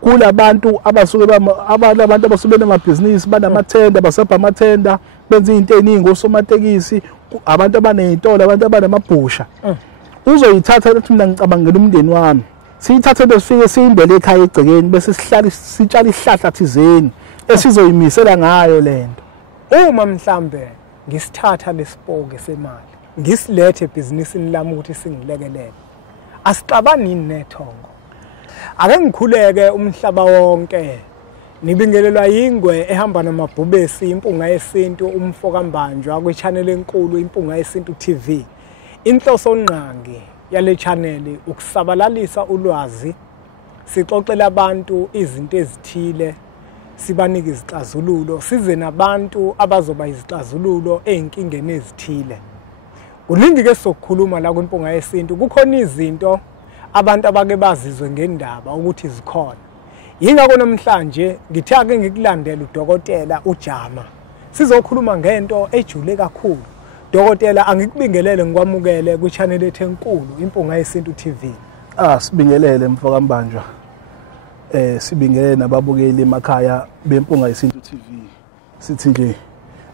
kulabantu abasuke abantu abasuke nemabhizinisi banamathenda basabha amathenda benza izinto eziningi osomatekisi abantu abanezitolo abantu abanamabhusha uzoyithatha lethi mina ngicabangela umndeni wami siyithathe besifike siyimbele ekhaya egcekeni bese sitshala isihlahla thizeni esizoyimisela ngayo lento uma mhlambe ngisithatha lesipoke semali ngisilethe ebhizinisini lami ukuthi singilekelele asixabani nethongo ake ngikhuleke umhlaba wonke nibingelelwa yingwe ehamba namabhubesi impunga yesintu umfoka Mbanjwa kwi-channel enkulu impunga yesintu TV inhloso nqangi yale channel ukusabalalisa ulwazi sixoxela abantu izinto ezithile sibanike izixazululo size nabantu abazoba izixazululo ezinkingeni ezithile kuningi ke sokukhuluma la kwimpunga yesintu kukhona izinto abantu abake bazizwe ngendaba ukuthi zikhona yingakho namhlanje ngithi ake ngikulandela udokotela uJama sizokhuluma ngento ejule kakhulu dokotela angikubingelele ngikwamukele kwi-channel ethu enkulu impunga yesintu TV sibingelele mfoka Mbanjwa sibingelele nababukeli emakhaya bempunga yesintu TV sithi nje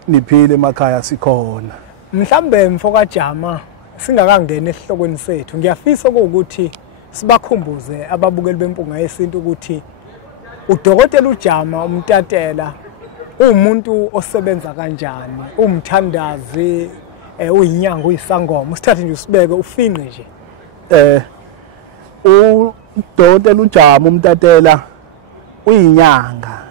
niphile emakhaya sikhona mhlambe mfoka Jama singakangena esihlokweni sethu ngiyafisa ukuthi sibakhumbuze ababukeli bempunga yesintu ukuthi udokotela uJama umtatela umuntu osebenza kanjani umthandazi uyinyanga uyisangoma usithathe nje usibeke ufinqe nje udokotela uJama umtatela uyinyanga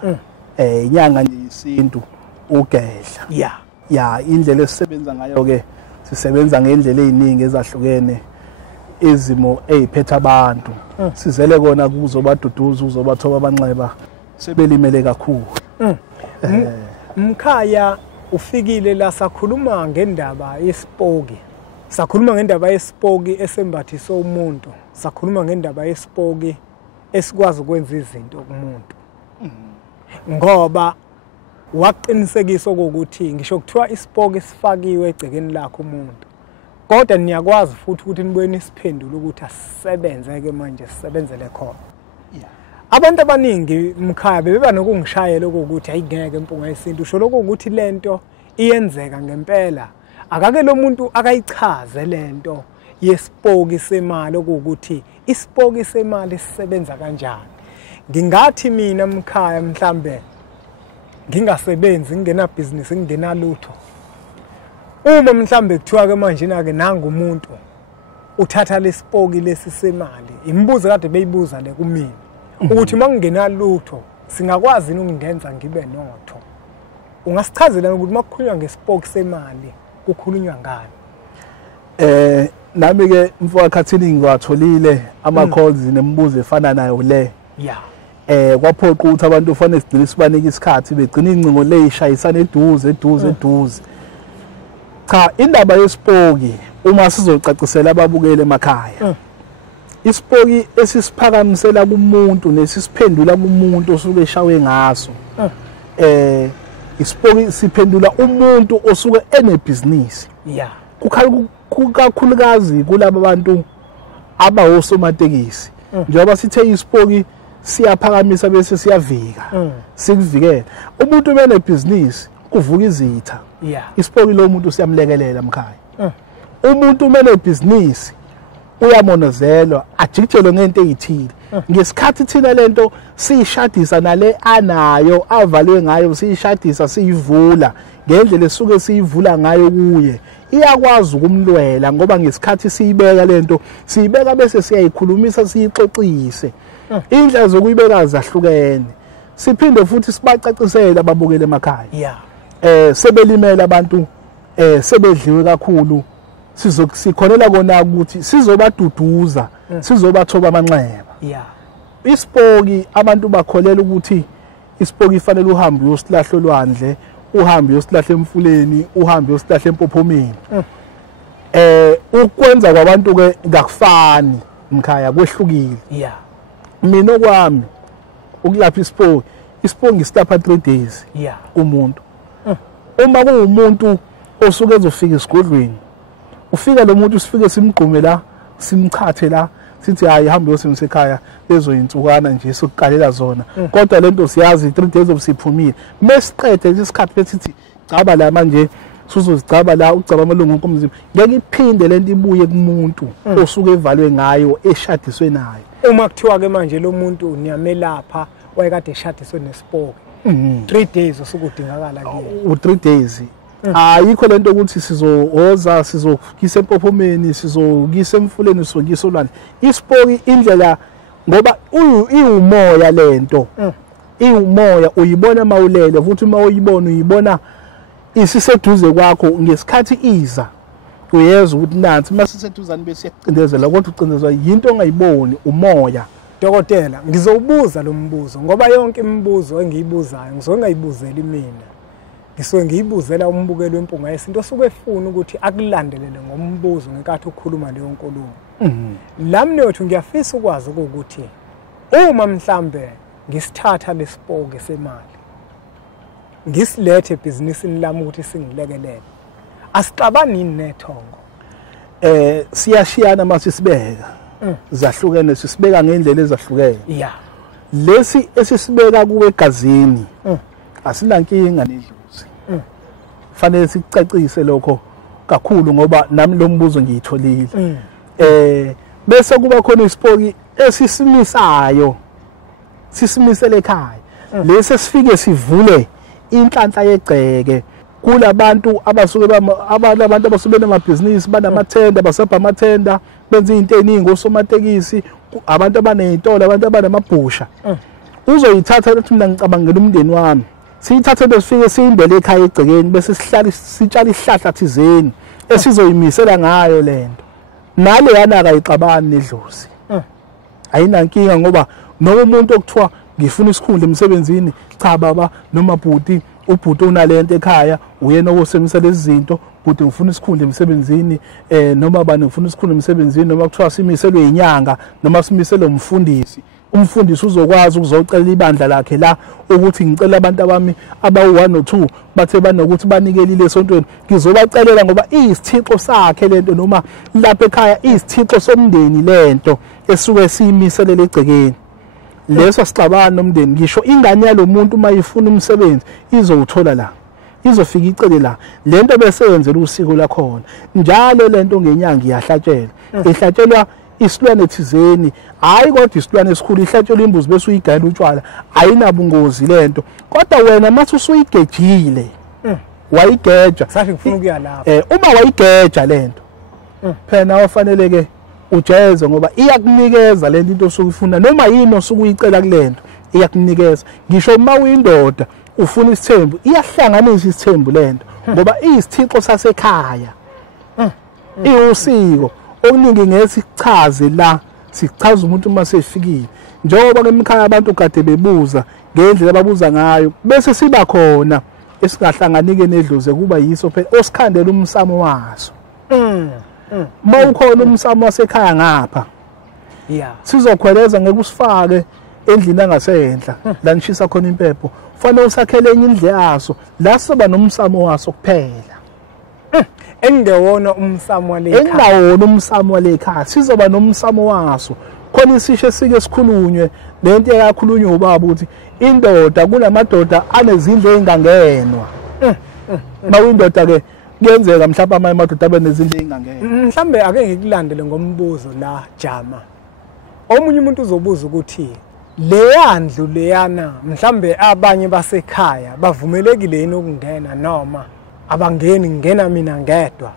inyanga nje isintu ugedla ya indlela esisebenza ngayo ke sisebenza ngendlela eziningi ezahlukene izimo eziphethe abantu sizele kona kuzobaduduza uzobathoba abanxeba sebelimele kakhulu mkhaya ufikile la sakhuluma ngendaba yesipoki sakhuluma ngendaba yesipoki esembathisa umuntu sakhuluma ngendaba yesipoki esikwazi ukwenza izinto kumuntu ngoba waqinisekisa ukuthi ngisho kuthiwa isipoki sifakiwe egcekeni lakho umuntu kodwa niyakwazi futhi ukuthi nibuye nisiphendule ukuthi asisebenze ke manje sisebenzele khona abantu abaningi mkhaya beba nokungishayela ukuthi ayingeke impunga yesintu usho lokho ukuthi lento iyenzeka ngempela akake lo muntu akayichaze lento yesipoki semali ukuthi isipoki semali sisebenza kanjani ngingathi mina mkhaya mhlambe ngingasebenzi ngingena business ngingena lutho uma mhlambe kuthiwa ke manje nake nanga umuntu uthatha lesipoki lesi semali imibuzo kade beyibuza le kumina ukuthi mangingena lutho singakwazi ukungenza ngibe notho ungasichazela ukuthi makukhulunywa ngesipoki semali kukhulunywa ngani nami ke mfowethu khathini ngiwatholile ama calls nemibuzo efana nayo le kwaphoqa ukuthi abantu ufanele sigcine sibanike isikhathi begcina incingo leyishayisana eduze cha indaba yesipoki uma sizocacisela ababukeli emakhaya isipoki esisiphakamisela kumuntu nesisiphendula kumuntu osuke eshawe ngaso isipoki siphendula umuntu osuke enebhizinisi kukakhulukazi kulabo bantu abawosomatekisi njengoba sithe isipoki siyaphakamisa bese siyavika sikuvikela umuntu benebhizinisi kuvuka izitha isipoki lo muntu siyamlekelela emkhaya umuntu menebhizinisi uyamonozelwa ajikijelwe ngento ezithile ngesikhathi thina lento siyishadisa nale anayo avalwe ngayo siyishadisa siyivula ngendlela esuke siyivula ngayo kuye iyakwazi ukumlwela ngoba ngesikhathi siyibeka lento siyibeka bese siyayikhulumisa siyixoxise indlela zokuyibeka zahlukene siphinde futhi sibacacisele ababukeli emakhaya sebelimela abantu sebedliwe kakhulu sikhonela kona ukuthi sizobaduduza sizobathoba amanxeba isipoki abantu bakholela ukuthi isipoki ifanele uhambe uyosilahla olwandle uhambe uyosilahla emfuleni uhambe uyosilahla empophomeni ukwenza kwabantu ke ngakufani mkhaya kwehlukile mina okwami ukulapha isipoki ngistapha 3 days umuntu uma kuumuntu osuke ezofika esigodlweni ufika lo muntu sifike simgqume la simchathe la sithi hayi hamba uyosebenzisa ekhaya lezo insukwana nje sokuqalela zona kodwa lento siyazi 3 days of siphumile mesiqede isikhathi besithi caba la manje sizozicaba la ucaba amalungu omzimba ngeke iphinde lento ibuye kumuntu osuke evalwe ngayo eshadiswe nayo. Uma kuthiwa ke manje lo muntu niyamelapha wayekade eshadiswe nespoke 3 days usuke udingakala kuye u3 days ayikho lento ukuthi sizohoza sizokisa empophomeni sizokisa emfuleni sizokisa olwandle ispoke indlela ngoba iwumoya lento iwumoya uyibona mawulele futhi uma uyibona uyibona isiseduze kwakho ngesikhathi iza uyezwa ukuthi nansi masiseduzane bese yacindezela kodwa ucindezwa yinto ongayiboni umoya. Dokotela ngizowubuza lo mbuzo ngoba yonke imibuzo engiyibuzayo ngizongayibuzeli mina ngisuke ngiyibuzela umbukelo wempunga yesinto osuke efuna ukuthi akulandelele ngombuzo ngenkathi ukhuluma leyo nkulumo. Lami nothu ngiyafisa ukwazi ukuthi uma mhlambe ngisithatha lespoke semali ngisilethe ebhizinisini lami ukuthi singilekelele asixabani nethongo siyashiyana mase sibeka zahlukene sisibeka ngendlela ezahlukene yeah lesi esisibeka kuwe egazini asinankinga nedlozi fanele sicacise lokho kakhulu ngoba nami lo mbuzo ngiyitholile bese kuba khona ispoki esisimisayo sisimisele ekhaya lesi sifike sivule inhlanhla yegceke kulabantu abasuke abantu abasuke nemabhizinisi banamathenda basapha amathenda benza izinto eziningi osomatekisi abantu abanezitolo abantu abanamabhusha uzoyithatha ukuthi mina ngicabangela umndeni wami siyithathe besifike siyimbele ekhaya egcekeni bese sihlala sitshala isihlahla thizeni esizoyimisela ngayo lento nale yana akayixabani nedlozi ayinankinga ngoba noma umuntu okuthiwa ngifuna isikhundla emsebenzini cha baba noma bhuti ubhuti unalento ekhaya uyena okusebenzisa lezi zinto bhuti ngifuna isikhundla emsebenzini noma bani ngifuna isikhundla emsebenzini noma kuthiwa simiselwe inyanga noma simiselwe umfundisi umfundisi uzokwazi ukuzocela ibandla lakhe la ukuthi ngicela abantu abami abawu1 no2 bathe banokuthi banikelile esontweni ngizobacelela ngoba isithixo sakhe lento noma lapha ekhaya isithixo somndeni lento esuke siyimiselele egcekeni leso sixabana nomndeni ngisho ingane yalomuntu mayifuna umsebenzi izowuthola la izofika icele la lento bese yenzela usiko lakhona njalo lento ngenyanga iyahlatshelwa ihlatshelwa isilwane thizeni hayi kodwa isilwane esikhulu ihlatshelwa imbuzi bese uyigayela utshwala ayinabungozi lento kodwa wena mathi usuyigejile wayigeja sathi ngifuna ukuya lapha uma wayigeja lento phela wafanele ujeze ngoba iyakunikeza lento into osukufuna noma yini osukuyicela kulento iyakunikeza ngisho uma uyindoda ufuna isithembu iyahlanganisa isithembu lento ngoba isithixo sasekhaya iwusiko okuningi ngesichaze la sichaza umuntu uma sefikile njengoba kemikhaya abantu kade bebuza ngendlela ababuza ngayo bese siba khona esingahlanganike nedloze kuba yiso phela osikhandela umsamo waso mawukhona umsamo wasekhaya ngapha sizokhweleza ngekusifake endlini angasenhla la nishisa khona impepho fanele usakhele enye indle yaso la siba nomsamo waso kuphela engewona umsamo walekhaya engawona umsamo walekhaya sizoba nomsamo waso khona isisho sike sikhulunywe lento eyakhulunywa ubaba ukuthi indoda kunamadoda anezindlu ezingangenwa mawindoda ke kuyenzeka mhlawumbe amanye amadoda abanezindlu ezingangenwa mhlambe ake ngikulandele ngombuzo la Jama omunye umuntu uzobuza ukuthi leyandlu leyana mhlambe abanye basekhaya bavumelekile yini ukungena noma abangeni ngena mina ngedwa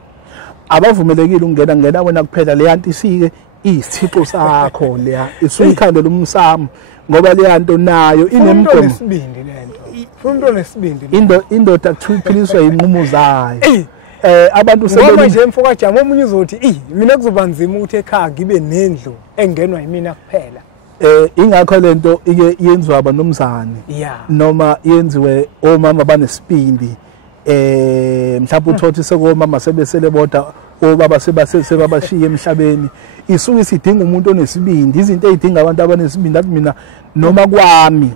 abavumelekile ukungena ngena wena kuphela leyanto isike isithixo sakho leya isuyikhandela umsamo ngoba leyanto nayo inemgomo nesibindi lento fundo nesibindi indoda kuthiliswa inqumo zayo abantu ngoba nje mfoka Jama omunye uzothi mina kuzoba nzima ukuthi ekhaya ngibe nendlu engenwa yimina kuphela ingakho lento ike yenziwa abanomzane noma yenziwe omama banesibindi mhlawumbe uthothi sekomama sebesele bodwa obaba sebabashiya emhlabeni isuke sidinga umuntu onesibindi izinto ezidinga abantu abanesibindi athi mina noma kwami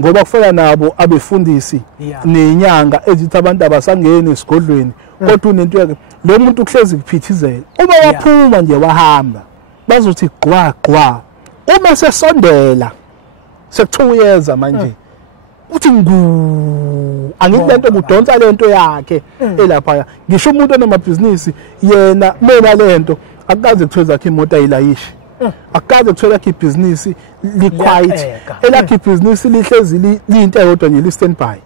ngoba kufana nabo abefundisi nenyanga ezithi abantu abasangene esigodlweni kodwa unento yake lo muntu kuhlezi kuphithizela uma waphuma nje wahamba bazothi gwa gwa uma sesondela sekuthoyeza manje uthi ngu angilento kudonsa lento yakhe elapha ngisho umuntu onamabhizinisi yena mina lento akaze kuthoza yakhe imoto ayilayishi akaze kuthola yakhe ibhizinisi liquiet elakhe ibhizinisi lihlezi linto eyodwa nje li standby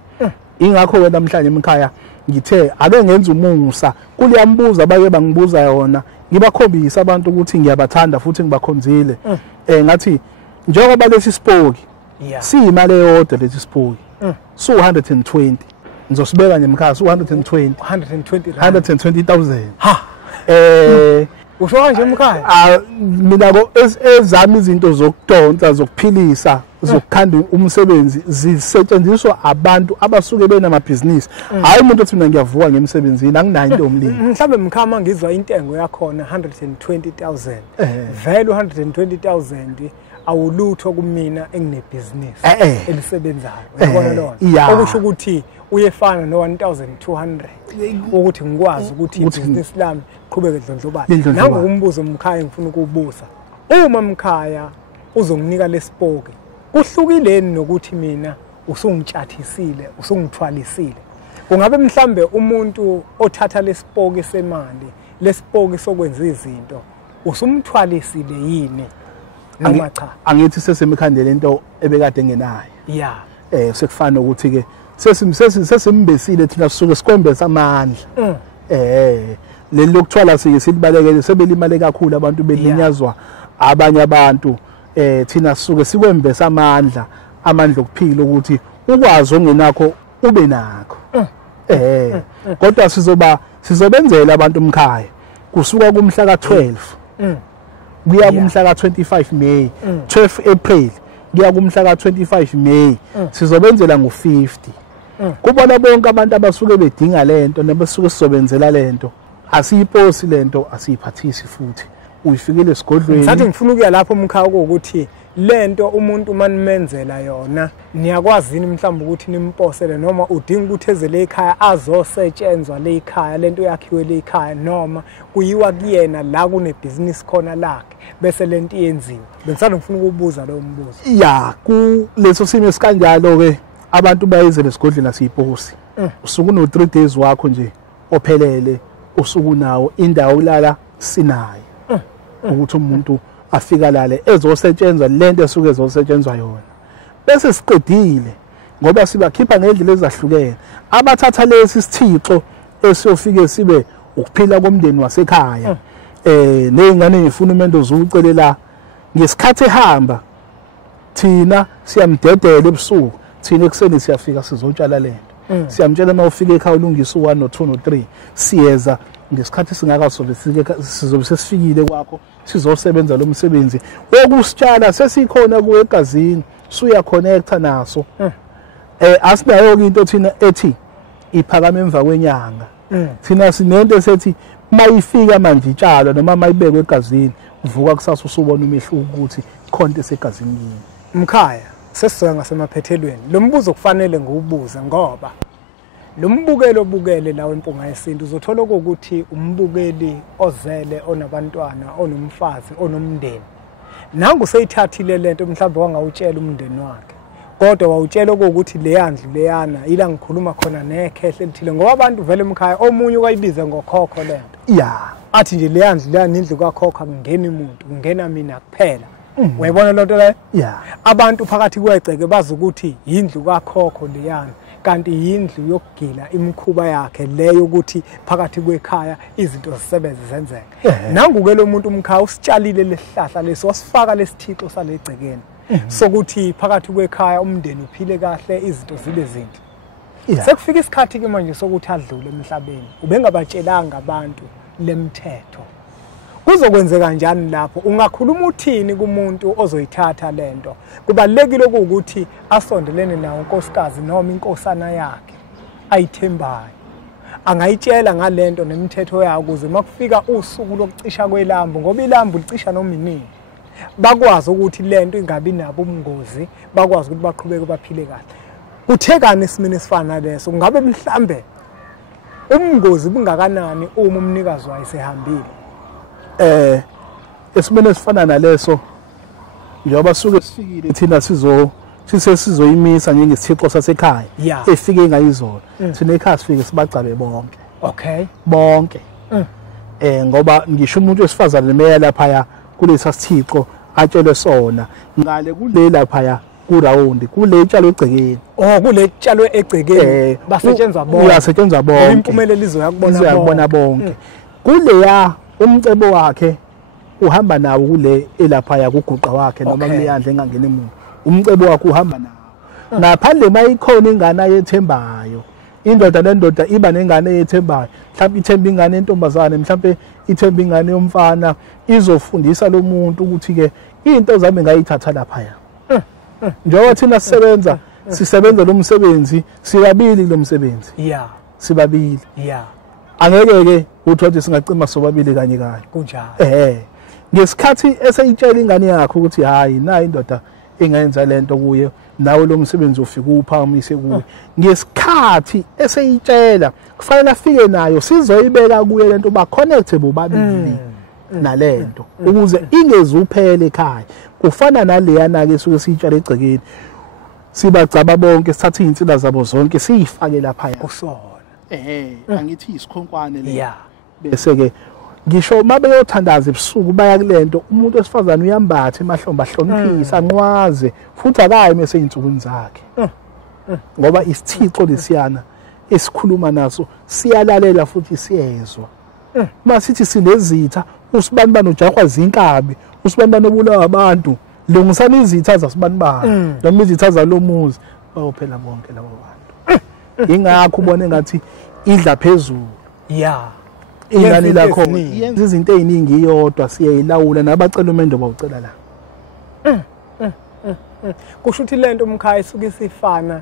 ingakho wena namhlanje emkhaya ngithe ake ngenza umusa kuliyambuza bake bangibuza yona ngibakhombisa abantu ukuthi ngiyabathanda futhi ngibakhonzile ngathi njengoba lesi sipoki siyimali eyodwa lesi sipoki so 120 ngizosibeka nje emkhaya so 120,000 ha usho kanje emkhaya mina ezami izinto zokudonsa zokuphilisa zokukhanda umsebenzi zisetshenziswa abantu abasuke benamabhizinisi hayi umuntu othi mina ngiyavuka ngemsebenzini anginayo into omlimi mhlawumbe mkhama ngizwa intengo yakhona 120,000 vele 120,000 awulutho kumina enginebhizinisi elisebenzayo uyabona lona okusho ukuthi uyefana no 1200 ukuthi ngikwazi ukuthi ibhizinisi lami qhubeke dlondlobala nangokumbuzo mkhaya ngifuna ukubuza uma mkhaya uzonginika lesipoke kuhlukileni nokuthi mina usungitshathisile usungithwalisile kungabe mhlambe umuntu othatha lesipoke semali lesipoke sokwenza izinto usumthwalisile yini noma cha angithi sesemkhandela into ebekade ngenayo sekufana ukuthi ke sesimbesile thina sisuke sikwembesa amandla leli lokuthwala silibalekele sebelimale kakhulu abantu belinyazwa abanye abantu thina sisuke sikwembesa amandla okuphila ukuthi ukwazi ongenakho ube nakho kodwa sizobenzela abantu emkhaya kusuka kumhla ka12 kuya kumhla ka25 May 12 April kuya kumhla ka25 May sizobenzela ngo50 kubona bonke abantu abasuke bedinga lento nabasuke sizobenzela lento asiyiposi lento asiyiphathisi futhi uyifikile esigodlweni sathi ngifuna ukuya lapho umkhaya ukuthi lento umuntu manimenzela yona niyakwazi mhlawumbe ukuthi nimposele noma udinga ukuthi ezele ekhaya azosetshenzwa le ekhaya lento yakhiwe le ekhaya noma kuyiwa kuyena la kunebhizinisi khona lakhe bese lento iyenziwa bengisanda ngifuna ukubuza lo mbuzo ku leso simo esikanjalo ke abantu bayizele esigodlweni asiyiposi usuku no 3 days wakho nje ophelele usuku nawo indawo ulala sinayo ukuthi umuntu afika lale ezosetshenzwa lento esuke ezosetshenzwa yona bese siqedile ngoba sibakhipha ngendlela ezahlukene abathatha lesi sithixo esiyofike sibe ukuphila komndeni wasekhaya nezingane ezifuna imendo zokucelela ngesikhathi ehamba thina siyamdedela ebusuku thina ekseni siyafika sizotshala lento siyamtshela mawufika ekhaya ulungisa u1 no 2 no 3 siyeza ngesikhathi singakasobe sizobe sesifikile kwakho sizosebenza lo msebenzi okusitshala sesikhona kuwe egazini suya connecta naso asinayo into thina ethi iphakama emva kwenyanga thina sinento esethi mayifika manje itshalwa noma mayibekwe egazini uvuka kusasa usubona umehluko ukuthi khonto esegazini yini mkhaya sesizoya ngasemaphethelweni lo mbuzo kufanele ngiwubuze ngoba lo mbukelo obukele lawo empunga yesintu uzothola ukuthi umbukeli ozele onabantwana onomfazi onomndeni nangu seyithathile lento mhlawumbe wangawutshela umndeni wakhe kodwa wawutshela ukuthi leyandlu leyana ila ngikhuluma khona nekhehle lithile ngoba abantu vele emkhaya omunye ukayibize ngokhokho lento athi nje leyandlu leyana indlu kakhokho akungeni umuntu kungena mina kuphela uyayibona lonto le abantu phakathi kwegceke bazi ukuthi indlu kakhokho leyana kanti yindlu yokugila imikhuba yakhe leyo ukuthi phakathi kwekhaya izinto zisebenze zenzeke nangu-ke lo muntu umkhaya usitshalile lesihlahla leso wasifaka lesithixo salegcekeni sokuthi phakathi kwekhaya umndeni uphile kahle izinto zibe zinhle sekufika isikhathi ke manje sokuthi adlule emhlabeni ubengabatshelanga abantu lemthetho kuzokwenzeka kanjani lapho ungakhuluma uthini kumuntu ozoyithatha lento kubalekile ukuthi asondelene nawo unkosikazi noma inkosana yakhe ayithembayo angayitshela ngalento nemithetho yayo ukuze makufika usuku lokucisha kwelambu ngoba ilambu licisha noma inini bakwazi ukuthi lento ingabi nabo ubungozi bakwazi ukuthi baqhubeke baphile kahle kuthekani esimene esifana leso ngabe mhlambe ubungozi bungakanani uma umnikazi wayesehambile esimene esifana naleso njengoba suke sifikile thina sizoyimisa njengesithixo sasekhaya efike ngayizona thina ekhaya sifike sibagcabe bonke bonke ngoba ngisho umuntu wesifazane nemeya lapha kulesa sithixo atshelwe sona ngale kule lapha kurawundi kule tshalo egcekeni kule tshalo egcekeni basetshenzwa bonke uyasetshenzwa bonke impumelelo izokubona bonke kuleya umcebo wakhe uhamba nawo kule elapha kuguqa wakhe noma kuleyandle engangena emuntu umcebo wakhe uhamba nawo ngaphandle mayikhona ingane ayethembayo indoda nendoda iba nengane eyethembayo mhlawumbe ithemba ingane yentombazane mhlawumbe ithemba ingane yomfana izofundisa lo muntu ukuthi ke into zami ngayithatha lapha njengoba thina sisebenza lo msebenzi sibabili lo msebenzi sibabili angeke ke uthi singacima sobabili kanye kunjalo ngesikhathi eseyitshela ingane yakho ukuthi hayi na indoda engayenza lento kuye nawe lo msebenzi ufika uphamise kuye ngesikhathi eseyitshela kufanele afike nayo sizoyibeka kuye lento ba connect bobabili nalento ukuze ingezuphele ekhaya kufana naleyana ke suke siyitshela egcekeni sibagcaba bonke sithatha izinsila zabo zonke siyifake lapha kusona angithi isikhonkwane le bese ke ngisho mabeyothandaza ebusuku baya kulento umuntu wesifazane uyambatha emahlombe ahloniphisa anqwaze futhi akayi mase insukwini zakhe ngoba isithixo lesiyana esikhuluma naso siyalalela futhi siyezwa masithi sinezitha usibanibani ujahwa zinkabi usibanibani obulawa abantu lungisana izitha zasibanibani noma izitha zalomuzi bayophela bonke labo bantu ingakho ubone ngathi idla phezulu ingane lakho yenza izinto eziningi iyodwa siyayilawula nabacela umendo bawucela la kusho ukuthi lento umkhaya isuke sifana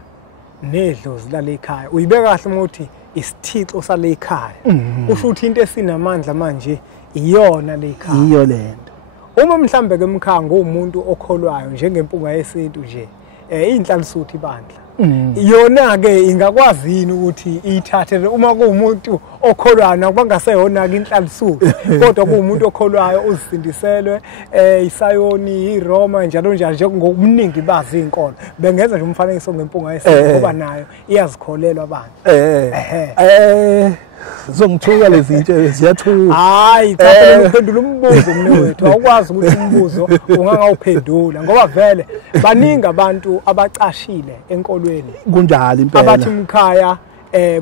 nedlozi lale ekhaya uyibeka kahle ukuthi isithixo sale ekhaya kusho ukuthi into esinamandla manje iyona le ekhaya iyo lento uma mhlambe ke umkhaya ngumuntu okholwayo njengempunga yesintu nje inhlansuthi ibandla yona ke ingakwazi yini ukuthi ithathe uma kuumuntu okholwayo nakubangaseyona ke inhlansuthi kodwa kuumuntu okholwayo uzisindiselwe isayoni iRoma njalo njalo njengokuningi bazi inkolo bengenza nje umfanekiso ngempunga yesintu ngoba nayo iyazikholelwa abantu zongithuka lezi zinto ziyathuka hayi cha phela uphendula umbuzo mnewethu awukwazi ukuthi umbuzo ungangawuphendula ngoba vele baningi abantu abacashile enkolweni kunjalo impela abathi umkhaya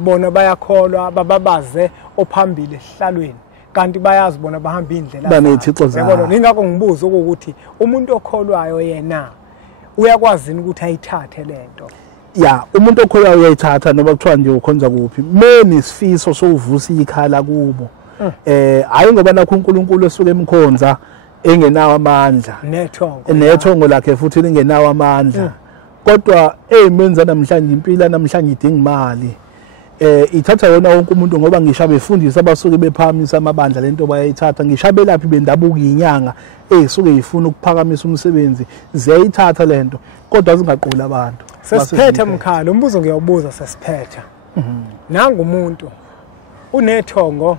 bona bayakholwa bababaze ophambili ehlalweni kanti bayazi bona bahamba indlela banezithixo zabo yabona ningakho ngibuza ukuthi umuntu okholwayo yena uyakwazi ukuthi ayithathe lento umuntu okholwayo uyayithatha noba kuthiwa nje ukhonza kuphi menisifiso sokuvusa ikhala kubo hayi ngoba nakho uNkulunkulu esuke emkhonza engenawo amandla nethongo lakhe futhi lingenawo amandla kodwa ezimenza namhlanje impilo namhlanje idinga imali ithatha yona wonke umuntu ngoba ngisha befundisa abasuke bephamisa amabandla lento bayayithatha ngishabelaphi bendabuka inyanga ezisuke zifuna ukuphakamisa umsebenzi ziyayithatha lento kodwa zingaqula abantu sesiphethe mkhalo umbuzo ngiyawubuza sesiphethe nanga umuntu unethongo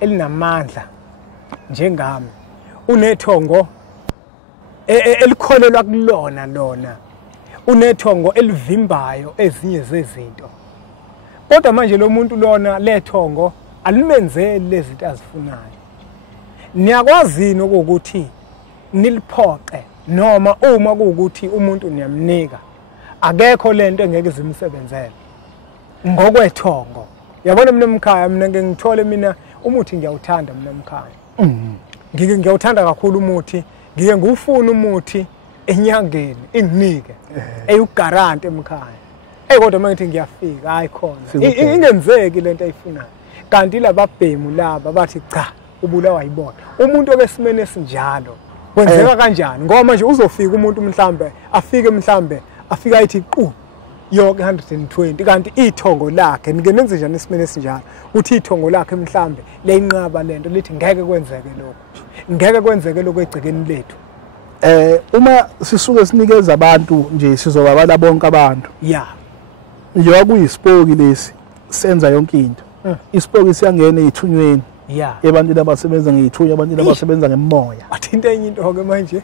elinamandla njengami unethongo elikholelwa kulona unethongo elivimbayo ezinye zezinto kodwa manje lo muntu lona lethongo alimenzeli lezinto azifunayo niyakwazi ukuthi niliphoqe noma uma kuukuthi umuntu niyamnika akekho lento engeke zimsebenzele ngokwethongo yabona mina emkhaya mina ngeke ngithole mina umuthi ngiyawuthanda mina emkhaya ngiyawuthanda kakhulu umuthi ngike ngufuna umuthi enyangeni inginike eyugarante emkhaya kodwa manje ngiyafika hayi khona ingenzeki lento ayifunayo kanti lababhemu laba bathi cha ubulawa yibona umuntu okesimene esinjalo kwenzeka kanjani ngoba manje uzofika umuntu mhlambe afika ayithi qhu yonke 120 kanti ithongo lakhe nike nenze njani esimene esinjalo uthi ithongo lakhe mhlambe leyinqaba lento lithi ngeke kwenzeke lokho egcikeni lethu uma sisuke sinikeza abantu nje sizobabala bonke abantu njengoba kuyisipoki lesi senza yonke into isipoki siyangena ezithunyweni yeah ebantwini abasebenza ngeyithunya abantwini abasebenza ngemoya athinta enye into ke manje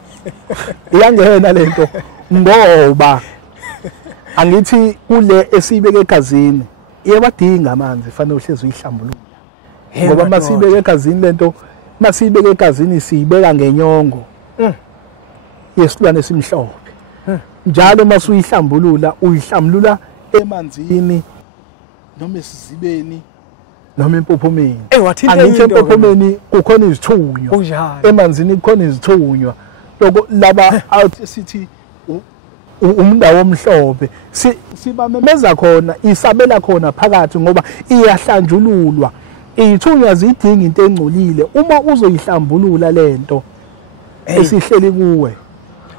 iyangena lento ngoba angithi kule esibeke egazini iyabadinga amanzi fanele uhlezi uyihlambulula ngoba masibeke egazini lento masibeke egazini siyibeka ngenyongo yesilwane esimhlophe njalo masuyihlambulula uyihlambulula emanzini noma esizibeni noma empophomeni angithi empophomeni kukhona izithunywa emanzini kukhona izithunywa lokho laba out sithi umndawo omhlophe sibamemeza khona isabela khona phakathi ngoba iyahlanjululwa izithunywa zidinga into engcolile uma uzoyihlambulula lento esihleli kuwe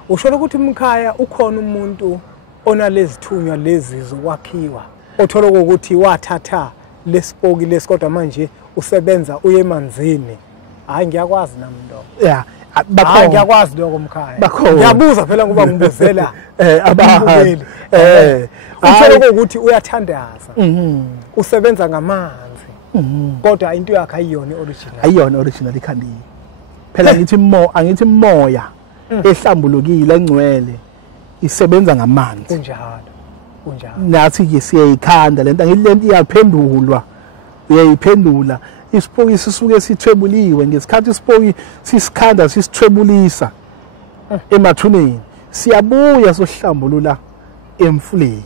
usho ukuthi Mkhaya ukhona umuntu onalezi thunywa lezi zokwakhiwa othola ukuthi wathatha lespoki lesikodwa manje usebenza uye emanzini hayi ngiyakwazi nami ndo yeah hayi ngiyakwazi lokho Mkhaya ngiyabuza phela ngoba ngibuzela abahali uthola ukuthi uyathandaza usebenza ngamanzi kodwa into yakhe ayiyona original ikhandi phela ngithi moya ehlambulukile engcwele isebenza ngamanzi kunjalo nathi ke siyayikhanda lento ngithi lento iyaphendulwa uyayiphendula isipoki sisuke sithwebuliwe ngesikhathi isipoki sisikhanda sisithwebulisa emathuneni siyabuya sohlambulula emfuleni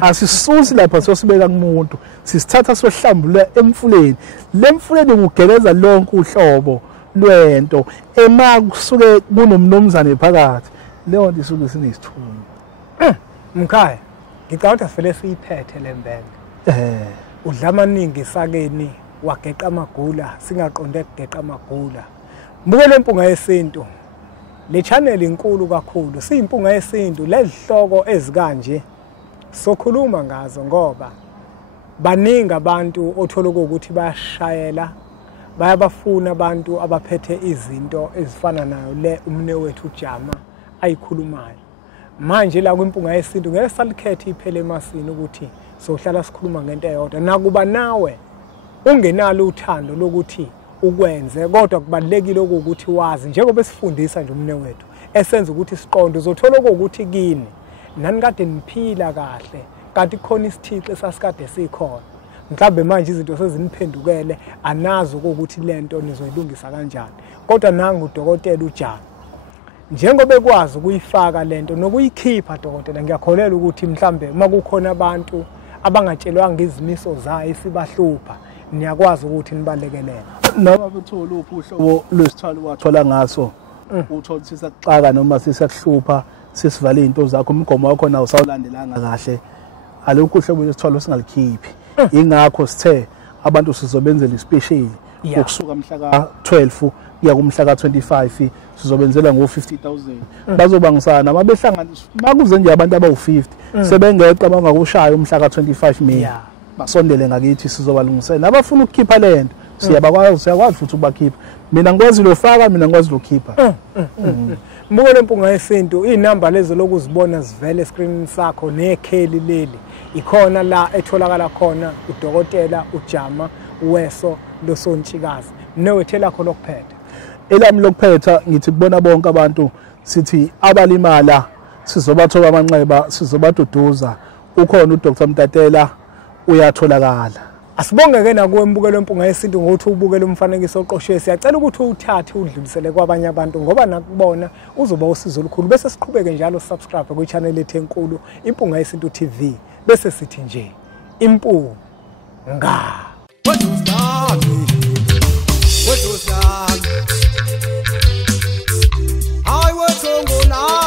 asisusi lapha sosibeka kumuntu sisithatha sohlambulula emfuleni lemfuleni kugeleza lonke uhlobo lwento emakusuke kunomnomzane phakathi leyo nto isuke sinesithunywa Mkhaya ngicabanga sivele siyiphethe lembenge udla amaningi sakeni wageqa amagula singaqonde kugeqa amagula mbuke lempunga yesintu le channel inkulu kakhulu siyimpunga yesintu lezihloko ezikanje sokhuluma ngazo ngoba baningi abantu othola ukuthi bayashayela bayabafuna abantu abaphethe izinto ezifana nayo le umne wethu uJama ayikhulumayo manje la kwimpunga yesintu ngeke salikhethe iphele emasini ukuthi sohlala sikhuluma ngento eyodwa nakuba nawe ungenalo uthando lokuthi ukwenze kodwa kubalekile ukuthi wazi njengoba sifundisa nje umne wethu esenza ukuthi siqonde uzothola ukuthi kini nani kade niphila kahle kanti khona isithixo esasikade sikhona mhlawumbe manje izinto seziniphendukele anazi ukuthi lento nizoyilungisa kanjani kodwa nangu udokotela uJama njengoba ekwazi ukuyifaka lento nokuyikhipha dokotela ngiyakholela ukuthi mhlambe makukhona abantu abangatshelwanga izimiso zayo isibahlupha niyakwazi ukuthi nibalekelele noma bethola uhlobo lwesithalo wathola ngaso uthola sisaxaka noma sisakuhlupha sisivale izinto zakho umgomo wakho nawo sawulandelanga kahle alokho uhlobo lwesithalo singalikhiphi ingakho sithe abantu sizobenzela ispecial ukusuka mhla ka12 kuya kumhla ka25 sizobenzela ngo50,000 bazobangisana mabehlanganiswa makuze nje abantu abawu50 sebengeqa bangakushaya umhla ka25 May basondele ngakithi sizobalungisela nabafuna ukukhipha lento siyakwazi futhi ukubakhipha mina ngikwazi lofaka mina ngikwazi lokhipha mbuke lempunga yesintu inamba lezo lokuzibona zivele escreenini sakho nekheli leli ikhona la etholakala khona udokotela uJama Weso losontshikazi newethela khona lokuphetha elami lokuphetha ngithi kubona bonke abantu sithi abalimala sizobathoba amanxeba sizobaduduza ukhona uDr Mtatela uyatholakala asibongeke nakuwe mbukelo wempunga yesintu ngokuthi ubukele umfanekiso oqoshwe siyacela ukuthi uthathe udlulisele kwabanye abantu ngoba nakubona uzoba usizo olukhulu bese siqhubeke njalo subscribe ku channel ethu enkulu Impunga Yesintu TV bese sithi nje impunga I was